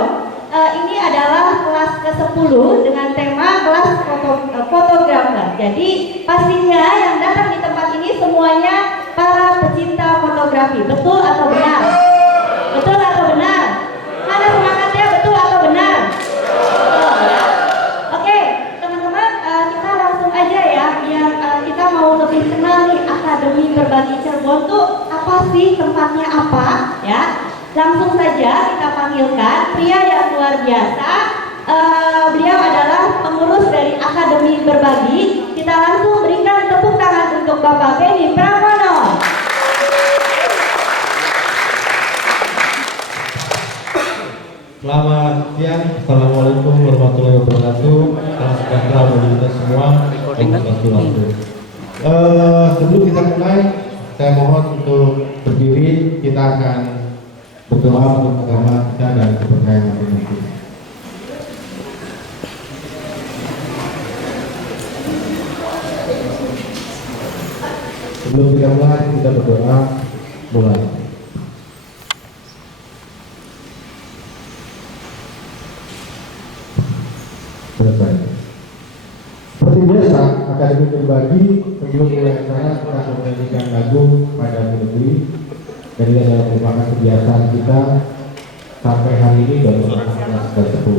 Cirebon. Ini adalah kelas ke-10 dengan tema kelas fotografer. Jadi pastinya yang datang di tempat ini semuanya para pecinta fotografi. Betul atau benar? Betul atau benar? Mana semangatnya, betul atau benar? Betul ya. Oke, teman-teman, kita langsung aja ya. Yang kita mau lebih kenal nih Akademi Berbagi Cirebon tuh apa sih, tempatnya apa ya? Langsung saja kita panggilkan pria yang luar biasa. Beliau adalah pengurus dari Akademi Berbagi. Kita langsung berikan tepuk tangan untuk Bapak Benny Pramono. Selamat siang, Assalamualaikum warahmatullahi wabarakatuh. Salam sejahtera bagi kita semua. Sebelum kita mulai, saya mohon untuk berdiri. Kita akan berdoa untuk agama kita dan kepercayaan masing-masing. Sebelum kita mulai, kita berdoa. Mulai. Selesai. Seperti biasa, Akademi Berbagi sebelum mulai acara kita akan menyanyikan lagu pada negeri. Dan ini adalah merupakan kebiasaan kita sampai hari ini dan kelas ke-10.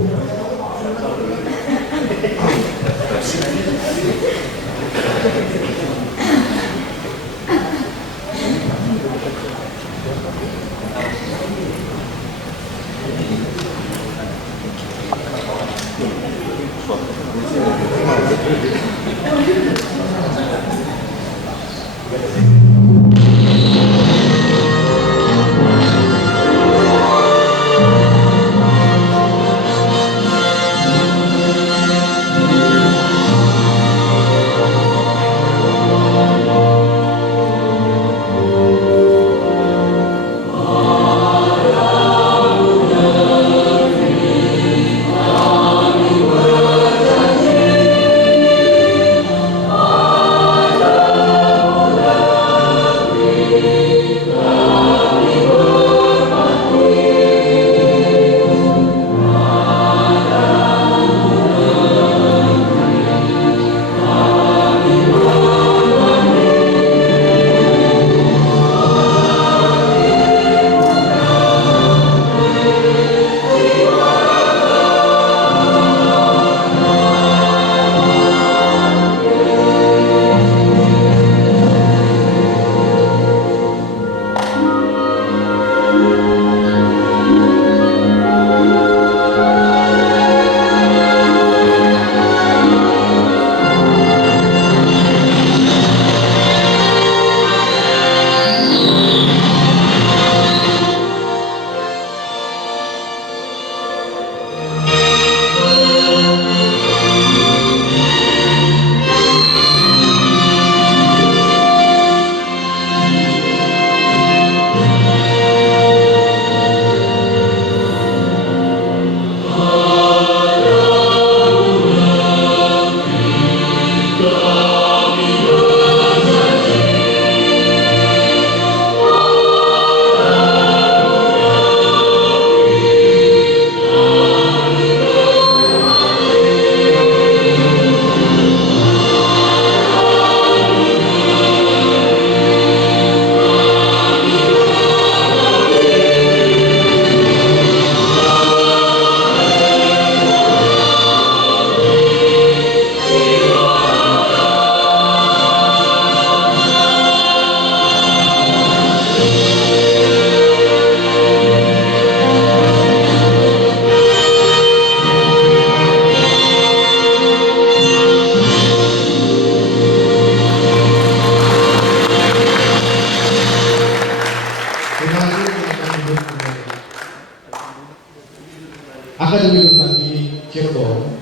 Akademi Berbagi Cirebon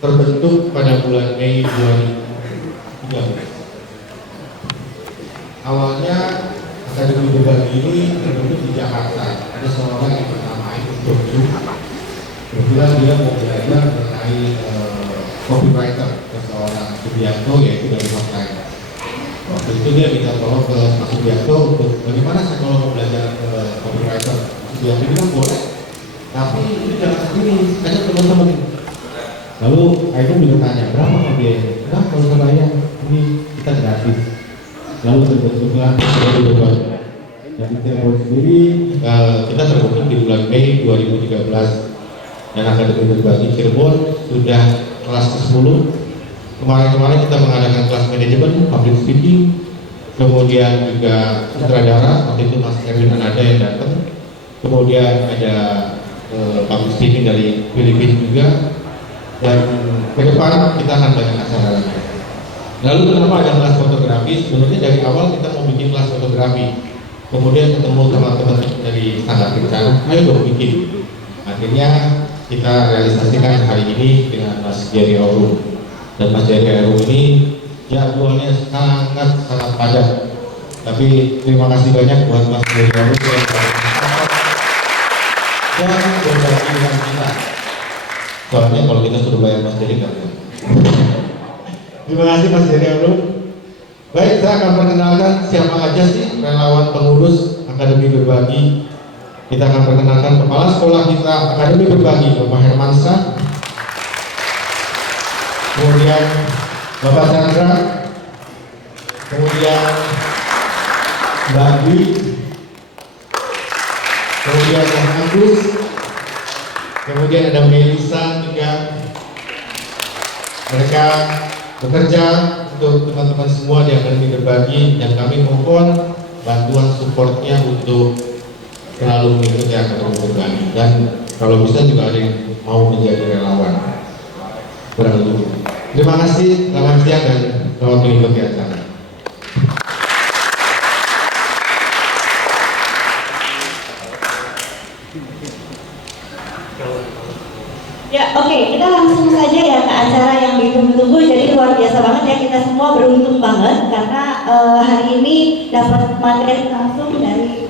terbentuk pada bulan Mei 2013. Awalnya Akademi Berbagi ini terbentuk di Jakarta. Ada seorang yang bernama Ibu Jojo. Kebetulan dia mau belajar mengenai copywriter ke seorang Subianto, yaitu dari Hotline. Waktu itu dia minta tolong ke Mas Subianto untuk bagaimana saya kalau mau belajar copywriter. Subianto bilang boleh, tapi teman-teman. Lalu Aibun juga tanya, berapa kok dia? Enggak, kalau saya bayar, ini kita gratis. Lalu tiba-tiba kita berbagi. Dari Cirebon sendiri, kita terbentuk di bulan Mei 2013. Dan Akademi Berbagi Cirebon sudah kelas ke-10. Kemarin kita mengadakan kelas manajemen, public speaking, kemudian juga sutradara, waktu itu Mas Erwin Anada yang datang. Kemudian ada public speaking dari Filipina juga. Dan ke depan kita akan banyak acara lagi. Lalu kenapa ada kelas fotografi? Sebenarnya dari awal kita mau bikin kelas fotografi. Kemudian ketemu teman-teman dari Standar Kencana, ayo dong bikin. Akhirnya kita realisasikan hari ini dengan Mas Jerry Aurum. Dan Mas Jerry Aurum ini jadwalnya sangat padat. Tapi terima kasih banyak buat Mas Jerry Aurum yang berbagi dengan kita. Soalnya kalau kita sudah bayar Mas Jerry nggak bisa. Terima kasih Mas Jerry Aurum. Baik, saya akan perkenalkan siapa aja sih relawan pengurus Akademi Berbagi. Kita akan perkenalkan Kepala Sekolah kita Akademi Berbagi, Bapak Hermansyah. Kemudian Bapak Chandra. Kemudian Mbak Dwi. Kemudian Mas Agus. Kemudian ada Melisa juga. Mereka bekerja untuk teman-teman semua di Akademi Berbagi, dan kami mohon bantuan supportnya untuk selalu mengikuti Akademi Berbagi, dan kalau bisa juga ada yang mau menjadi relawan. Kurang lebih. Terima kasih, selamat siang dan selamat mengikuti acara. Ya, oke, kita langsung saja ya ke acara yang ditunggu-tunggu. Jadi luar biasa banget ya, kita semua beruntung banget karena hari ini dapat materi langsung dari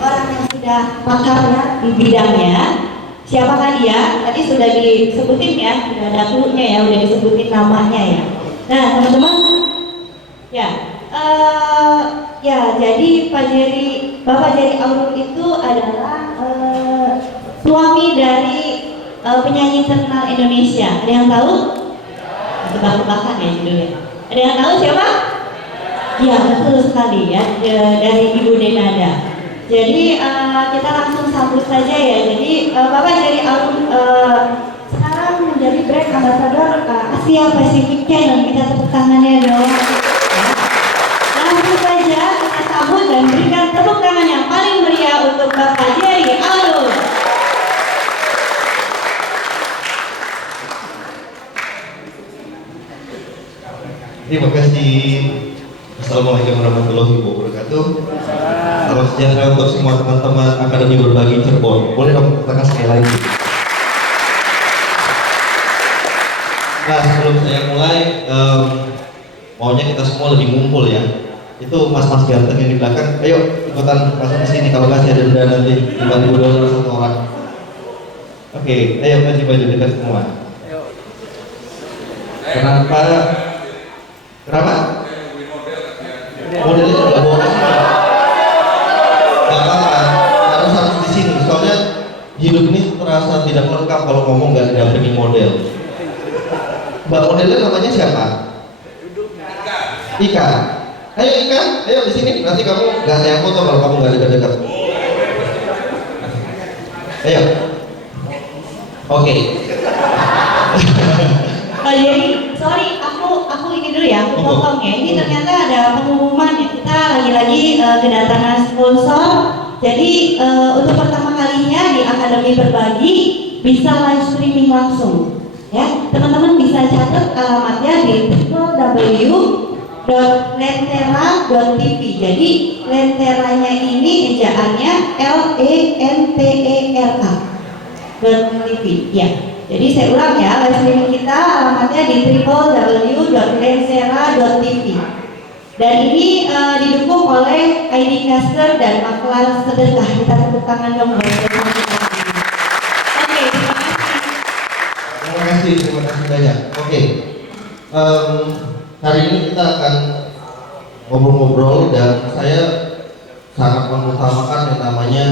orang yang sudah pakar ya di bidangnya. Siapakah dia? Tadi sudah disebutin ya, sudah ada clue-nya ya, sudah disebutin namanya ya. Nah, teman-teman, jadi Bapak Jerry Aurum itu adalah suami dari penyanyi terkenal Indonesia. Ada yang tahu? Tebak-tebakan ya judulnya. Ada yang tahu siapa? Ya, betul sekali ya, dari Ibu Denada. Jadi kita langsung sambut saja ya. Jadi Bapak Jerry Aurum sekarang menjadi brand ambassador Asia Pacific Channel. Kita tepuk tangannya dong. Langsung saja kita sambut dan berikan tepuk tangan yang paling meriah untuk Bapak Jerry Aurum. Terima kasih. Assalamualaikum warahmatullahi wabarakatuh. Salam sejahtera untuk semua teman-teman Akademi Berbagi Cirebon. Boleh dong tekan sekali lagi. Nah, sebelum saya mulai, maunya kita semua lebih ngumpul ya. Itu mas-mas ganteng yang di belakang, ayo ikutan masuk ke sini. Kalau nggak saya denda nanti $50 satu orang. Oke, ayo kasih baju dekat semua. Kenapa? Modelnya juga bawa ke sini. Gak apa-apa, harus di sini. Soalnya hidup ini terasa tidak lengkap kalau ngomong gak didampingi model. Mbak modelnya namanya siapa? Ika. Ayo Ika, ayo di sini. Nanti kamu gak saya foto kalau kamu gak dekat-dekat. Ayo. Oke. Jadi, sorry, aku ini dulu ya, aku potong ya. Ini ternyata ada pengumuman ya. Kita lagi-lagi kedatangan sponsor. Jadi untuk pertama kalinya di Akademi Berbagi bisa live streaming langsung. Ya, teman-teman bisa catat alamatnya di www.lentera.tv. Jadi lenteranya ini ejaannya LENTERA.tv ya. Jadi saya ulang ya, live streaming kita alamatnya di www.lentera.tv. Dan ini didukung oleh ID Caster dan Maklar Sedekah. Kita tepuk tangan dong buat teman-teman. Oke, Terima kasih banyak. Oke. Hari ini kita akan ngobrol-ngobrol dan saya sangat mengutamakan yang namanya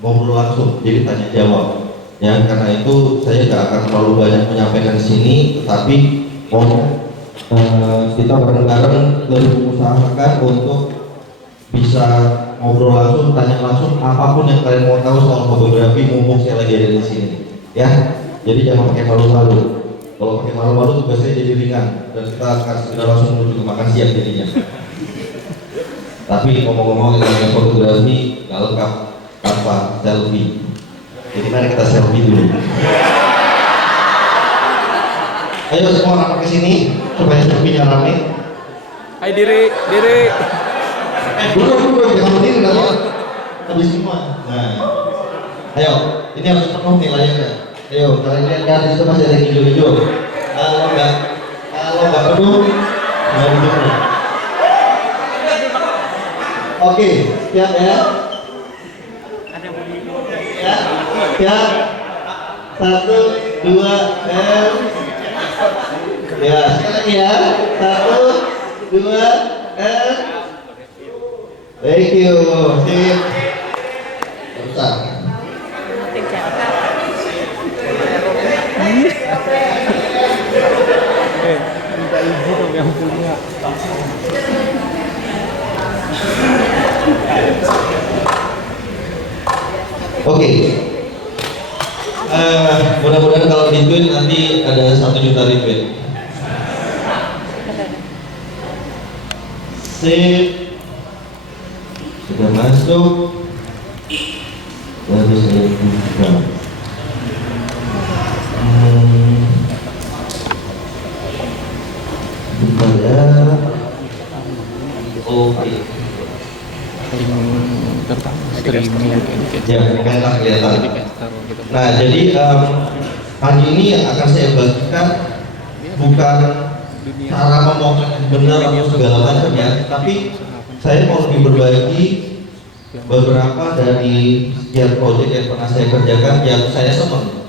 ngobrol ngobrol langsung, jadi tanya jawab. Ya, karena itu saya nggak akan terlalu banyak menyampaikan di sini, tetapi kita bareng-bareng lebih mengusahakan untuk bisa ngobrol langsung, tanya langsung apapun yang kalian mau tahu soal fotografi mumpung saya lagi ada di sini. Ya, jadi jangan pakai malu-malu. Kalau pakai malu-malu tugasnya jadi ringan dan kita akan segera langsung menuju ke makan siang jadinya. Tapi ngomong-ngomong tentang fotografi nggak lengkap tanpa selfie. Jadi mari kita selfie dulu. Ayo semua orang ke sini supaya selfie-nya rame. Hai diri. Dulu jangan berdiri dong. Habis semua. Nah, ayo, ini harus penuh nih layarnya. Ayo, kalian lihat kan di situ masih ada yang hijau-hijau. Kalau nggak penuh, nggak hijau. Oke, siap ya. Ya, 1, 2, ya, sekali lagi ya. 1, 2, thank you. Sip. Besar. Minta izin dong yang punya. Oke. Mudah-mudahan kalau di tweet nanti ada 1 juta retweet. Sip. Sudah masuk. Lalu saya buka. Bentar ya. Oke. Streaming Ya, enak kelihatan. Nah, jadi pagi ini akan saya bagikan bukan cara memotret benar atau segala macam ya, tapi saya mau lebih berbagi beberapa dari sekian proyek yang pernah saya kerjakan yang saya senang.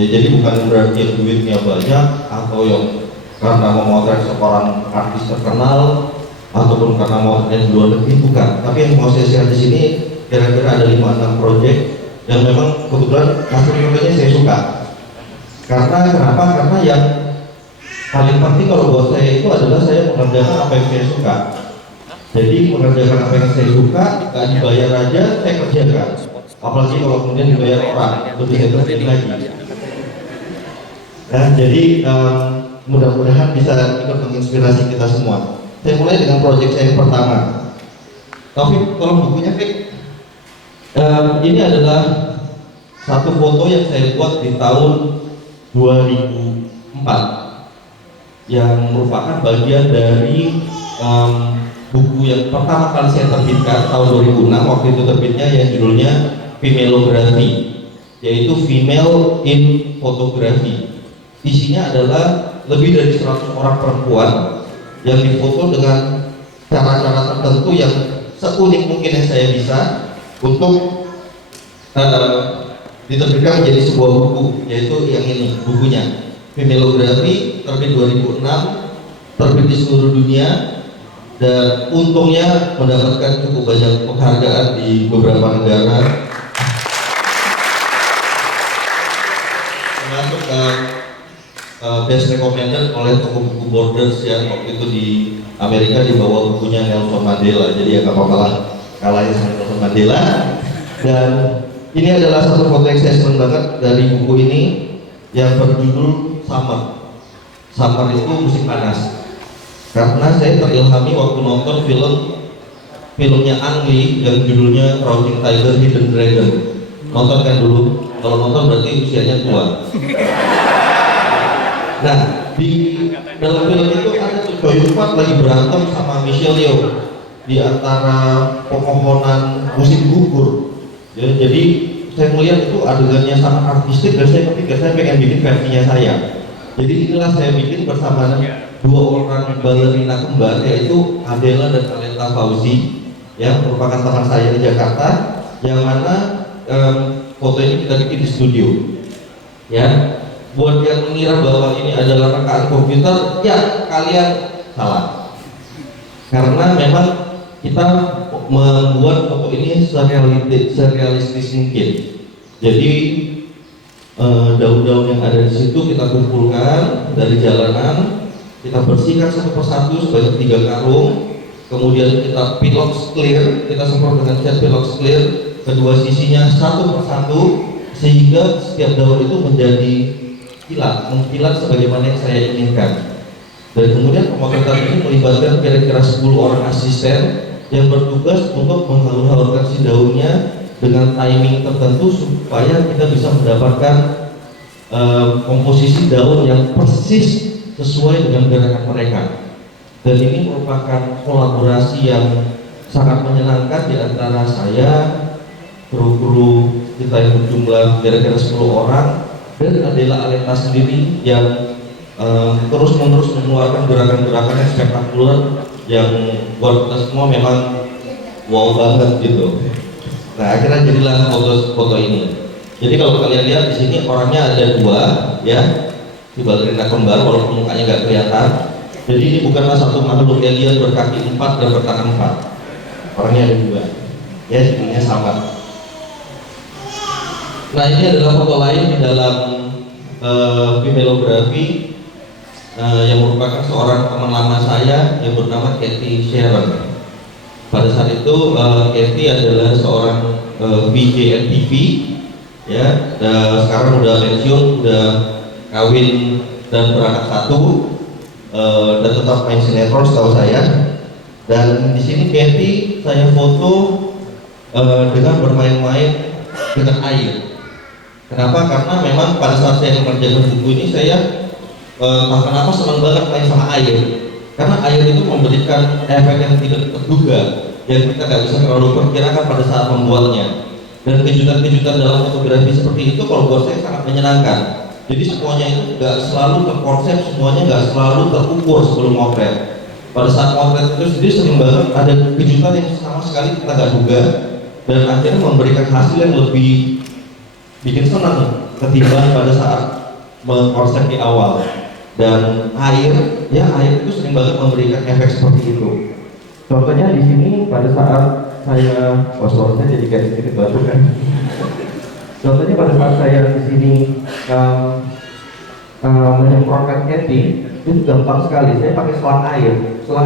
Ya, jadi bukan berarti yang duitnya banyak atau yang karena memotret seorang artis terkenal ataupun karena motretnya di luar negeri, bukan. Tapi yang mau saya share di sini kira-kira ada 5-6 proyek yang memang kebetulan hasil fotonya saya suka. Karena kenapa? Karena yang paling penting kalau buat saya itu adalah saya mengerjakan apa yang saya suka. Jadi mengerjakan apa yang saya suka, nggak dibayar aja saya kerjakan. Apalagi kalau kemudian dibayar orang, lebih hebat lagi. Nah, jadi mudah-mudahan bisa ikut menginspirasi kita semua. Saya mulai dengan proyek saya yang pertama. Tapi tolong bukunya, Fik. Ini adalah satu foto yang saya buat di tahun 2004 yang merupakan bagian dari buku yang pertama kali saya terbitkan tahun 2006. Waktu itu terbitnya yang judulnya Femaleography, yaitu Female in Photography. Isinya adalah lebih dari 100 orang perempuan yang difoto dengan cara-cara tertentu yang seunik mungkin yang saya bisa untuk diterbitkan menjadi sebuah buku, yaitu yang ini bukunya Femaleography, terbit 2006, terbit di seluruh dunia, dan untungnya mendapatkan cukup banyak penghargaan di beberapa negara, termasuk best recommended oleh toko buku Borders ya, waktu itu di Amerika di bawah bukunya Nelson Mandela. Jadi ya nggak apa-apa lah kalahin sama Nelson Mandela. Dan ini adalah satu foto yang saya senang banget dari buku ini yang berjudul Summer. Summer itu musim panas. Karena saya terilhami waktu nonton filmnya Ang Lee yang judulnya Crouching Tiger, Hidden Dragon. Nonton kan dulu. Kalau nonton berarti usianya tua. Nah, di dalam film itu ada Choi Yun-fat lagi berantem sama Michelle Yeoh di antara pepohonan musim gugur. Ya, jadi saya melihat itu adegannya sangat artistik dan saya pikir saya pengen bikin versinya saya. Jadi inilah saya bikin bersama 2 orang balerina kembar, yaitu Adela dan Alenta Fauzi, yang merupakan teman saya di Jakarta, yang mana foto ini kita bikin di studio. Ya, buat yang mengira bahwa ini adalah rekaan komputer, ya kalian salah. Karena memang kita membuat foto ini serealistis mungkin. Jadi daun-daun yang ada di situ kita kumpulkan dari jalanan, kita bersihkan satu persatu sebanyak 3 karung, kemudian kita pilox clear, kita semprot dengan cat pilox clear kedua sisinya satu persatu sehingga setiap daun itu menjadi mengkilat sebagaimana yang saya inginkan. Dan kemudian pemotretan ini melibatkan kira-kira 10 orang asisten yang bertugas untuk menghalur-halurkan si daunnya dengan timing tertentu supaya kita bisa mendapatkan komposisi daun yang persis sesuai dengan gerakan mereka. Dan ini merupakan kolaborasi yang sangat menyenangkan di antara saya, kru-kru kita yang berjumlah kira-kira 10 orang, dan Adela Aleta sendiri yang terus-menerus mengeluarkan gerakan-gerakan yang spektakuler yang buat kita semua memang wow banget gitu. Nah, akhirnya jadilah foto ini. Jadi kalau kalian lihat di sini orangnya ada 2, ya, di balerina kembar walaupun mukanya nggak kelihatan. Jadi ini bukanlah satu makhluk alien berkaki 4 dan bertangan 4. Orangnya ada 2, ya, sebenarnya sama. Nah, ini adalah foto lain di dalam vimelografi yang merupakan seorang teman lama saya yang bernama Kathy Sharon. Pada saat itu Kathy adalah seorang VJ NTV, ya, sekarang udah pensiun, udah kawin dan beranak 1, dan tetap main sinetron setahu saya. Dan di sini Kathy saya foto dengan bermain-main dengan air. Kenapa? Karena memang pada saat saya mengerjakan buku ini saya kenapa senang banget main sama air, karena air itu memberikan efek yang tidak terduga yang kita nggak bisa terlalu perkirakan pada saat membuatnya. Dan kejutan-kejutan dalam fotografi seperti itu kalau buat saya sangat menyenangkan. Jadi semuanya itu nggak selalu terkonsep, semuanya nggak selalu terukur sebelum motret. Pada saat motret itu sendiri sering banget ada kejutan yang sama sekali kita nggak duga dan akhirnya memberikan hasil yang lebih bikin senang ketimbang pada saat mengkonsep di awal. Dan air itu sering banget memberikan efek seperti itu. Contohnya di sini pada saat saya, suaranya jadi kayak sedikit batu kan. Contohnya pada saat saya di sini menyemprotkan Kathy, itu gampang sekali. Saya pakai selang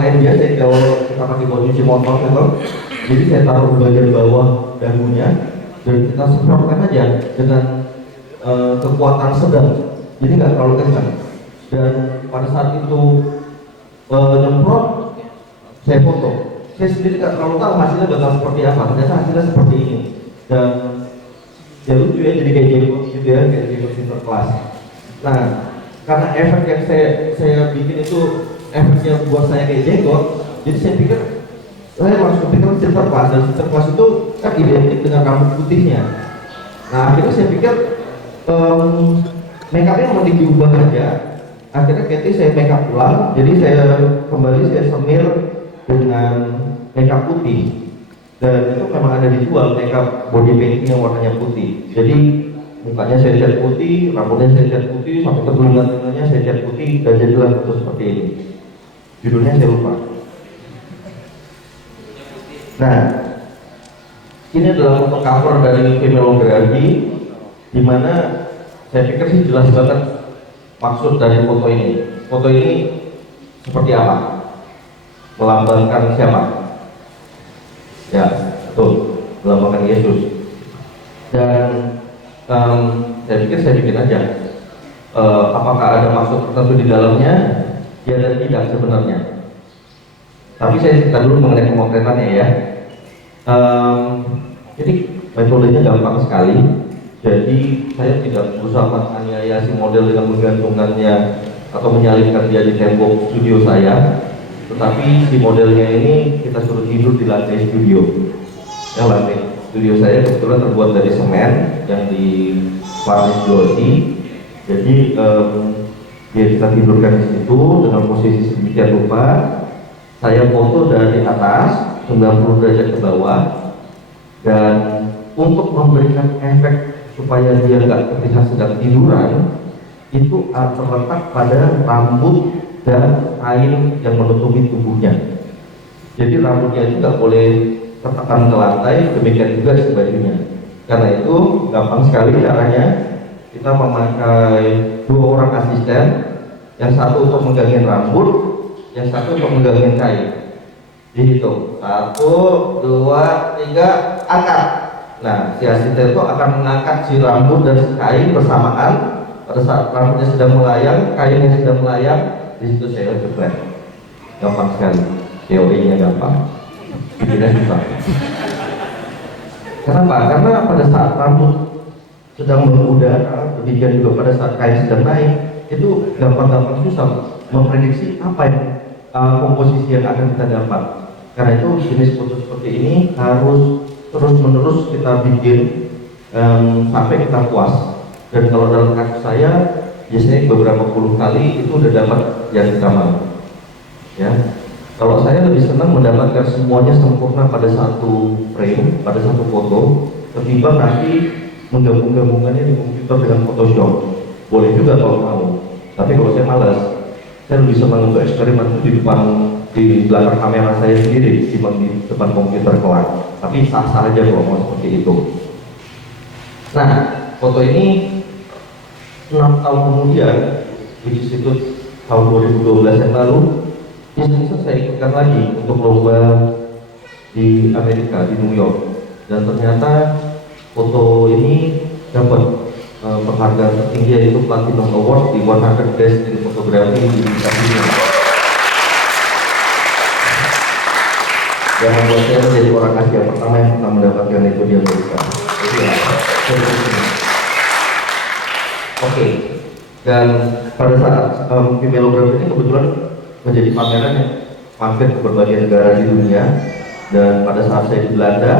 air biasa kalau kita pakai buat cuci motor gitu. Jadi saya taruh di bagian bawah dagunya dan kita semprotkan aja dengan kekuatan sedang. Jadi nggak terlalu kencang. Dan pada saat itu nyemprot, saya foto. Saya sendiri nggak terlalu tahu hasilnya bakal seperti apa. Ternyata hasilnya seperti ini. Dan ya lucu ya, jadi kayak jenggot gitu ya, kayak jenggot Sinterklas. Nah, karena efek yang saya bikin itu efeknya buat saya kayak jenggot, jadi saya pikir saya langsung pikir Sinterklas, dan Sinterklas itu kan identik dengan rambut putihnya. Nah, akhirnya saya pikir make upnya mau diubah aja. Akhirnya Kathy saya make up ulang, jadi saya semir dengan make up putih. Dan itu memang ada dijual make up body painting yang warnanya putih. Jadi mukanya saya cat putih, rambutnya saya cat putih, sampai ke telungan-telungannya saya cat putih, dan jadilah foto seperti ini. Judulnya saya lupa. Nah, ini adalah foto cover dari vimelografi, di mana saya pikir sih jelas banget maksud dari foto ini. Foto ini seperti apa? Melambangkan siapa? Ya, betul, melambangkan Yesus. Dan saya pikir saya bikin aja. Apakah ada maksud tertentu di dalamnya? Ya dan tidak sebenarnya. Tapi saya cerita dulu mengenai pemotretannya ya. Jadi metodenya gampang sekali. Jadi saya tidak berusaha menganiaya si model dengan menggantungkannya atau menyalipkan dia di tembok studio saya, tetapi si modelnya ini kita suruh tidur di lantai studio. Ya, lantai studio saya kebetulan terbuat dari semen yang di varnish glossy. Jadi dia kita tidurkan di situ dengan posisi sedemikian rupa. Saya foto dari atas 90 derajat ke bawah, dan untuk memberikan efek supaya dia nggak terlihat sedang tiduran, itu terletak pada rambut dan kain yang menutupi tubuhnya. Jadi rambutnya itu nggak boleh tertekan ke lantai, demikian juga sebaliknya. Karena itu gampang sekali caranya. Kita memakai 2 orang asisten, yang satu untuk megangin rambut, yang satu untuk megangin kain. Dihitung 1, 2, 3, angkat. Nah, si asisten itu akan mengangkat si rambut dan si kain bersamaan. Pada saat rambutnya sedang melayang, kainnya sedang melayang, di situ saya jeplek. Gampang sekali, teorinya gampang, bikinnya susah. Kenapa? Karena pada saat rambut sedang mengudara, demikian juga pada saat kain sedang naik, itu gampang-gampang susah memprediksi apa yang komposisi yang akan kita dapat. Karena itu jenis foto seperti ini harus terus-menerus kita bikin sampai kita puas. Dan kalau dalam kasus saya biasanya beberapa puluh kali itu udah dapat yang kita mau. Ya, kalau saya lebih senang mendapatkan semuanya sempurna pada satu frame, pada satu foto, ketimbang nanti menggabung-gabungannya di komputer dengan Photoshop. Boleh juga kalau mau, tapi kalau saya malas, saya lebih senang untuk eksperimen itu di belakang kamera saya sendiri, di depan komputer kelak. Tapi sah-sah aja kalau mau seperti itu. Nah, foto ini 6 tahun kemudian, which is itu tahun 2012 yang lalu, bisa saya ikutkan lagi untuk lomba di Amerika, di New York. Dan ternyata foto ini dapat penghargaan tertinggi, yaitu Platinum Award di 100 Best in Photography di dunia. Yang membuat saya menjadi orang Asia pertama yang pernah mendapatkan itu di Amerika. Oke. Dan pada saat Pimelogram ini kebetulan menjadi pameran yang mampir ke berbagai negara di dunia. Dan pada saat saya di Belanda,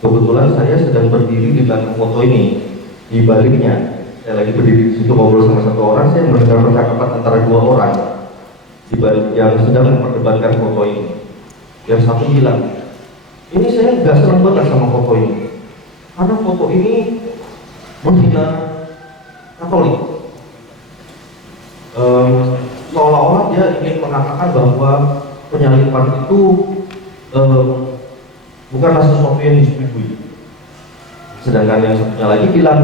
kebetulan saya sedang berdiri di belakang foto ini. Di baliknya, saya lagi berdiri di situ ngobrol sama satu orang, saya mendengar percakapan antara 2 orang di balik yang sedang memperdebatkan foto ini. Yang satu bilang, ini saya nggak senang banget sama foto ini, karena foto ini menghina Katolik. Seolah-olah dia ingin mengatakan bahwa penyalipan itu bukanlah sesuatu yang disetujui. Sedangkan yang satunya lagi bilang,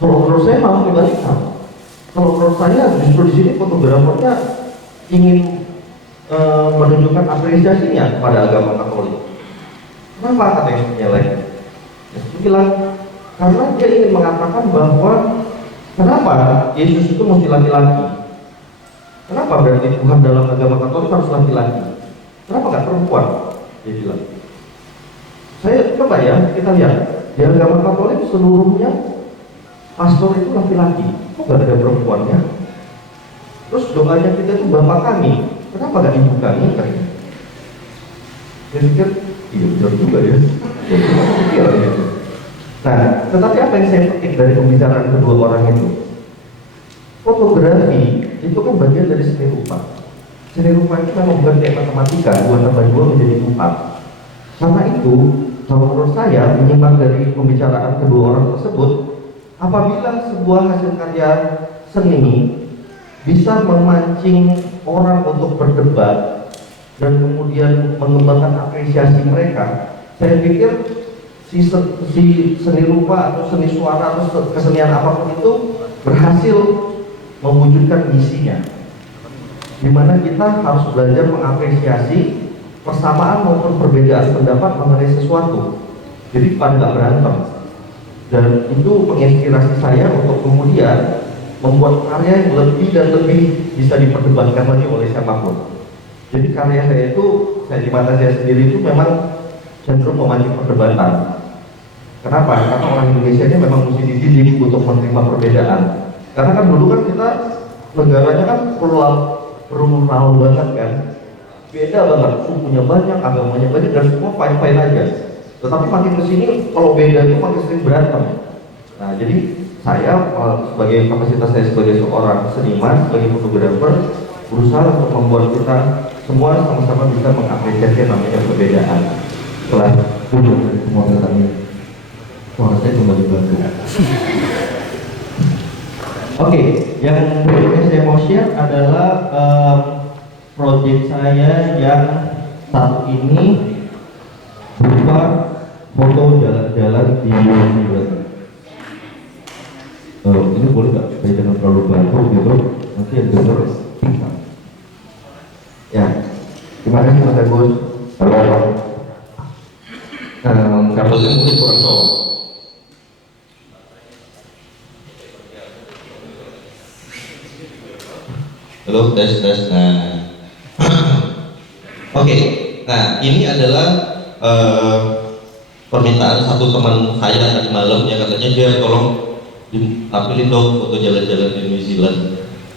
kalau menurut saya malah kebalikan. Kalau menurut saya justru di sini fotografernya ingin menunjukkan apresiasinya kepada agama Katolik. Kenapa kata yang satunya lagi? Dia bilang, karena dia ingin mengatakan bahwa kenapa Yesus itu mesti laki-laki? Kenapa berarti Tuhan dalam agama Katolik harus laki-laki? Kenapa nggak perempuan? Dia bilang. Saya coba ya, kita lihat di agama Katolik seluruhnya pastor itu laki-laki, kok nggak ada perempuannya? Terus doanya kita itu Bapa kami, kenapa nggak ibu kami? Saya pikir, iya benar juga ya. Nah, tetapi apa yang saya petik dari pembicaraan kedua orang itu? Fotografi itu kan bagian dari seni rupa. Seni rupa itu memang bukan kayak matematika, 2 tambah 2 menjadi 4. Karena itu, kalau menurut saya, menyimak dari pembicaraan kedua orang tersebut, apabila sebuah hasil karya seni bisa memancing orang untuk berdebat dan kemudian mengembangkan apresiasi mereka, saya pikir si seni rupa atau seni suara atau kesenian apapun itu berhasil mewujudkan misinya, di mana kita harus belajar mengapresiasi persamaan maupun perbedaan pendapat mengenai sesuatu. Jadi pada nggak berantem. Dan itu menginspirasi saya untuk kemudian membuat karya yang lebih dan lebih bisa diperdebatkan lagi oleh siapapun. Jadi karya saya itu, saya di mata saya sendiri itu memang cenderung memancing perdebatan. Kenapa? Karena orang Indonesia ini memang mesti dididik untuk menerima perbedaan. Karena kan dulu kan kita negaranya kan plural banget kan, beda banget, sukunya banyak, agamanya banyak, dan semua fine-fine aja. Tetapi makin kesini kalau beda itu makin sering berantem. Nah, jadi saya sebagai kapasitas saya sebagai seorang seniman, sebagai fotografer, berusaha untuk membuat kita semua sama-sama bisa mengapresiasi yang namanya perbedaan. Setelah duduk dari semua tadi, suara saya kembali bantu. Oke, yang berikutnya saya mau share adalah project saya yang saat ini berupa foto jalan-jalan di New Zealand. Ini boleh nggak? Saya jangan terlalu bantu gitu, nanti yang dengar pingsan. Ya, terima kasih Mas Agus. Halo. Kabelnya mungkin kurang solid. Halo, tes. Nah, oke. Nah, ini adalah permintaan satu teman saya tadi malam, yang katanya dia tolong tampilin dong foto jalan-jalan di New Zealand.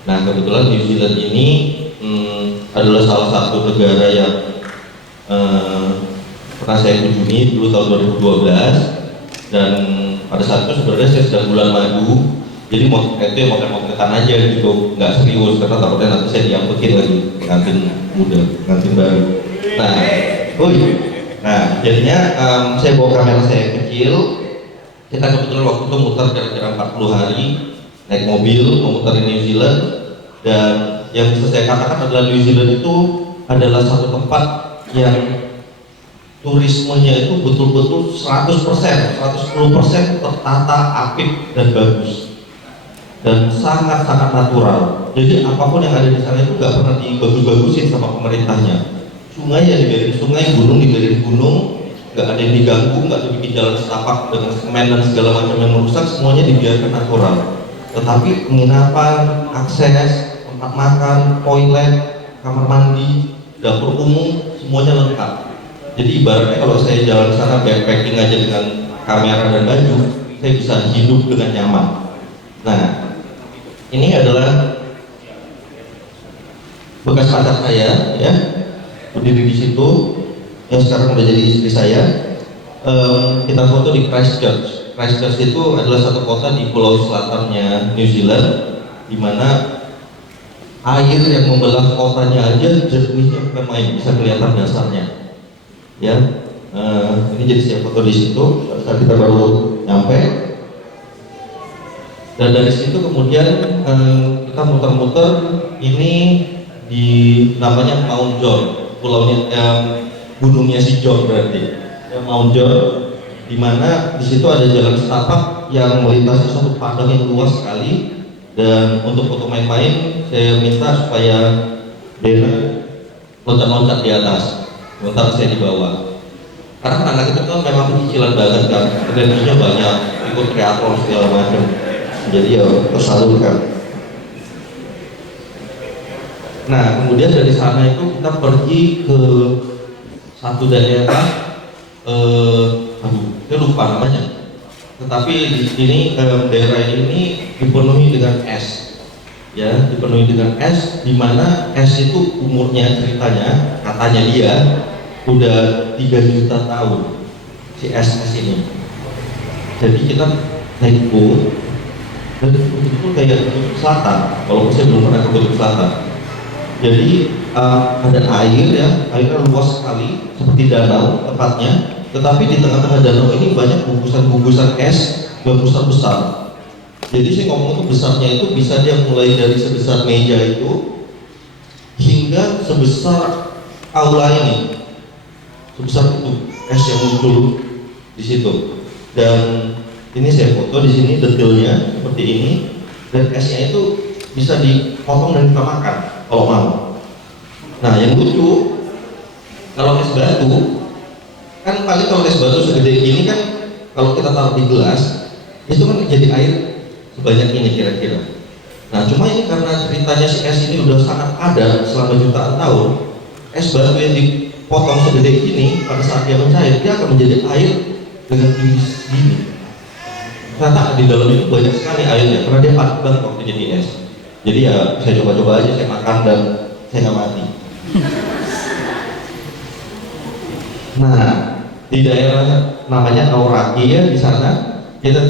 Nah, kebetulan New Zealand ini adalah salah satu negara yang pernah saya kunjungi dulu tahun 2012, dan pada saat itu sebenarnya saya sedang bulan madu, jadi itu ya motret-motretan aja gitu, nggak serius karena takutnya nanti saya diampekin lagi pengantin muda, pengantin baru. Nah, jadinya saya bawa kamera saya kecil. Kita kebetulan waktu itu muter kira-kira 40 hari naik mobil memutar New Zealand, dan yang bisa saya katakan adalah New Zealand itu adalah satu tempat yang turismenya itu betul-betul 100%, 110% tertata, apik dan bagus, dan sangat-sangat natural. Jadi apapun yang ada di sana itu nggak pernah dibagus-bagusin sama pemerintahnya. Sungai ya dibiarin sungai, gunung dibiarin gunung, nggak ada yang diganggu, nggak dibikin jalan setapak dengan semen dan segala macam yang merusak, semuanya dibiarkan natural. Tetapi penginapan, akses, tempat makan, toilet, kamar mandi, dapur umum, semuanya lengkap. Jadi ibaratnya kalau saya jalan ke sana backpacking aja dengan kamera dan baju, saya bisa hidup dengan nyaman. Nah, ini adalah bekas pacar saya, ya, berdiri di situ, yang sekarang udah jadi istri saya. Kita foto di Christchurch. Christchurch itu adalah satu kota di pulau selatannya New Zealand, di mana air yang membelah kotanya aja jernihnya bukan main, bisa kelihatan dasarnya. Ya, ini jadi saya foto di situ saat kita baru nyampe, dan dari situ kemudian kita muter-muter. Ini di namanya Mount John, pulaunya gunungnya si John berarti, ya, Mount John, di mana di situ ada jalan setapak yang melintasi suatu padang yang luas sekali. Dan untuk foto main-main saya minta supaya Dena loncat-loncat di atas, sementara saya di bawah. Karena anak itu kan memang pecicilan banget kan, energinya banyak, ikut triathlon segala macam. Jadi ya tersalurkan. Nah, kemudian dari sana itu kita pergi ke satu daerah, saya lupa namanya. Tetapi di sini daerah ini dipenuhi dengan es, ya, dipenuhi dengan es, di mana es itu umurnya ceritanya, katanya dia udah 3 juta tahun si es ini. Jadi kita naik boat dan itu kayak kutub selatan. Kalau saya belum pernah ke kutub selatan. Jadi ada air, ya, airnya luas sekali seperti danau tempatnya. Tetapi di tengah-tengah danau ini banyak gugusan-gugusan es yang besar-besar. Jadi saya ngomong itu besarnya itu bisa dia mulai dari sebesar meja itu hingga sebesar aula ini, sebesar itu es yang muncul di situ. Dan ini saya foto di sini detailnya seperti ini. Dan esnya itu bisa dipotong dan kita makan kalau mau. Nah, yang lucu kalau es batu kan paling kalau es batu segede ini kan kalau kita taruh di gelas itu kan jadi air sebanyak ini kira-kira. Nah, cuma ini karena ceritanya si es ini udah sangat ada selama jutaan tahun, es batu yang dipotong segede ini pada saat dia mencair dia akan menjadi air dengan tinggi segini. Ternyata di dalam itu banyak sekali airnya karena dia padat banget waktu jadi es. Jadi ya saya coba-coba aja, saya makan dan saya nggak mati. Nah, di daerah namanya Aoraki, ya, di sana kita